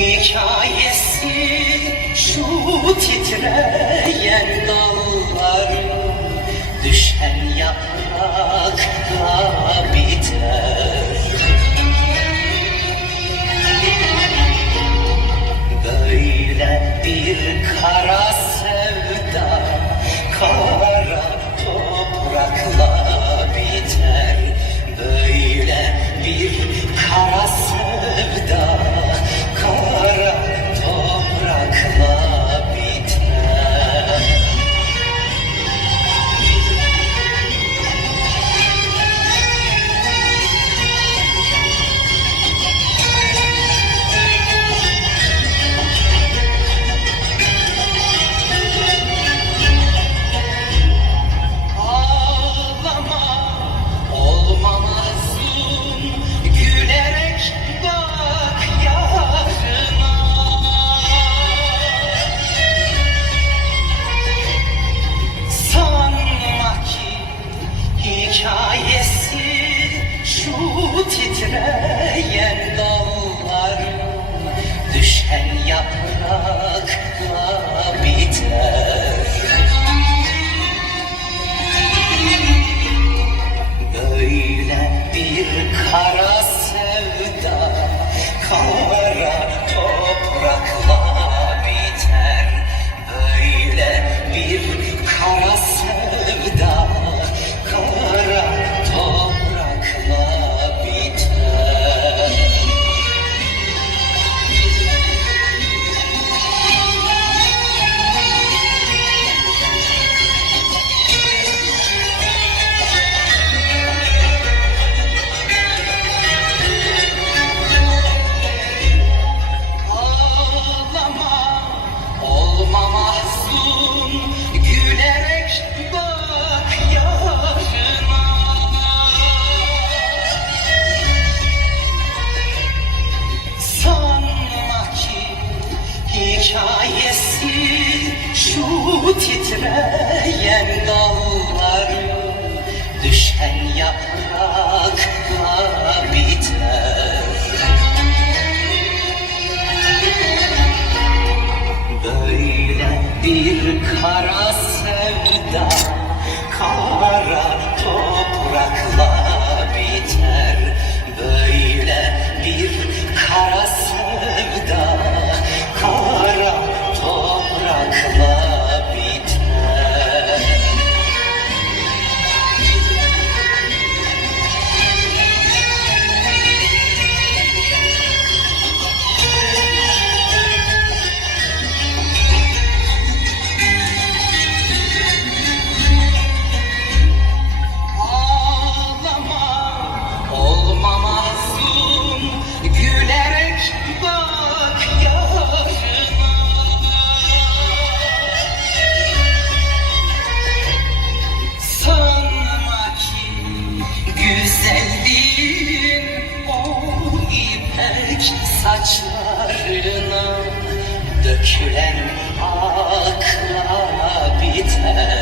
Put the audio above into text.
hikayesi şu titreyen dalları düşen yaprakla biter Böyle bir kara şu titreyen dalların hikayesi şu titreyen dalları düşen yaprakla biter. Böyle bir kara sevda Kara saçlarına dökülen akla biter.